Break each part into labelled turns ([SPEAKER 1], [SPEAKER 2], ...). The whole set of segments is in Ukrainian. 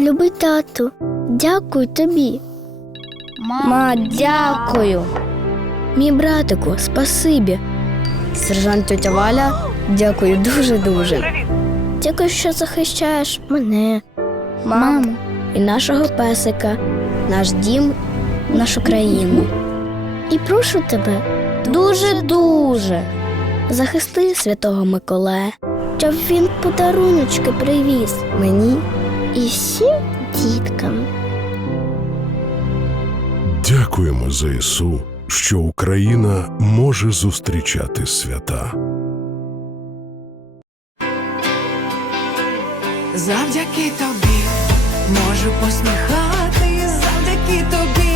[SPEAKER 1] Любий тату, дякую тобі.
[SPEAKER 2] Ма, дякую.
[SPEAKER 1] Мій братику, спасибі.
[SPEAKER 2] Сержант тетя Валя, дякую дуже-дуже.
[SPEAKER 1] Дякую, що захищаєш мене,
[SPEAKER 2] Мам,
[SPEAKER 1] і нашого песика,
[SPEAKER 2] наш дім, нашу країну.
[SPEAKER 1] і прошу тебе,
[SPEAKER 2] Дуже-дуже.
[SPEAKER 1] захисти святого Миколая, щоб він подаруночки привіз мені і всім діткам.
[SPEAKER 3] Дякуємо ЗСУ, що Україна може зустрічати свята.
[SPEAKER 4] Завдяки тобі можу посміхати, завдяки тобі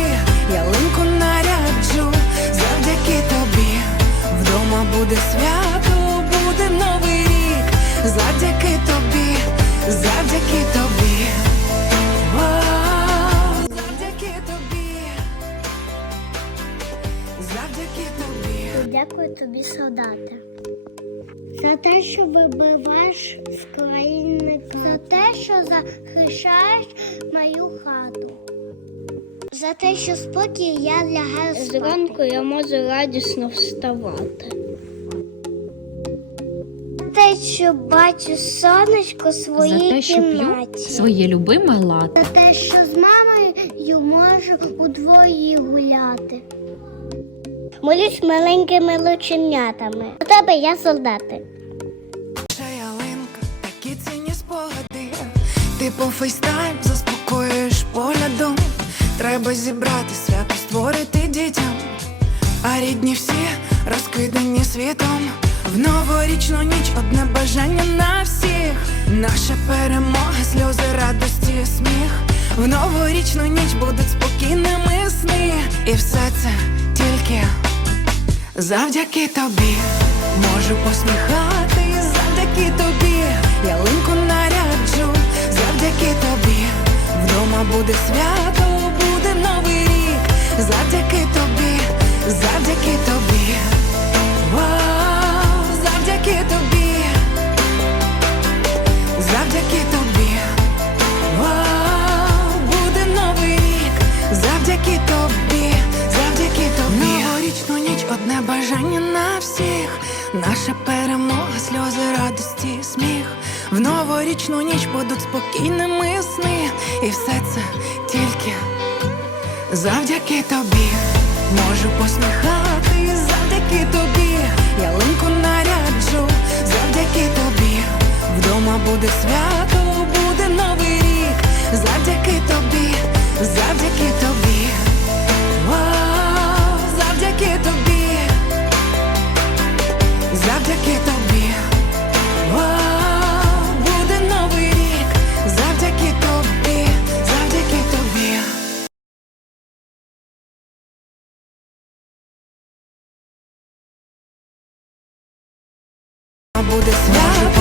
[SPEAKER 4] ялинку наряджу, завдяки тобі вдома буде свято, буде новий рік, завдяки тобі, завдяки тобі. Вау, завдяки тобі, завдяки тобі.
[SPEAKER 1] Дякую тобі, солдати. За те, що вибиваєш з країни, за те, що захищаєш мою хату. За те, що спокій я лягаю спати. Зранку я можу радісно вставати. Те, що бачу сонечко в
[SPEAKER 5] за те, що п'ю
[SPEAKER 1] кімнаті.
[SPEAKER 5] своє любиме лате.
[SPEAKER 1] За те, що з мамою можу удвоє гуляти. Молюсь маленькими лученятами. У тебе я солдати.
[SPEAKER 4] Ще ялинка, такі цінні спогади. Ти по фейстайм заспокоюєш поглядом. Треба зібрати свято, створити дітям. А рідні всі розкидані світом. В новорічну ніч одне бажання на всіх. Наша перемога, сльози, радості, сміх. В новорічну ніч будуть спокійними сни. І все це тільки Завдяки тобі можу посміхати, завдяки тобі ялинку наряджу, завдяки тобі вдома буде свято, буде новий рік, завдяки тобі, Наша перемога, сльози, радості, сміх. В новорічну ніч будуть спокійними сни. І все це тільки завдяки тобі. Можу посміхати, завдяки тобі. Ялинку наряджу, завдяки тобі. Вдома буде свято, буде новий рік. Завдяки тобі, завдяки тобі. Завдяки тобі, завдяки тобі, завдяки. Буде свято.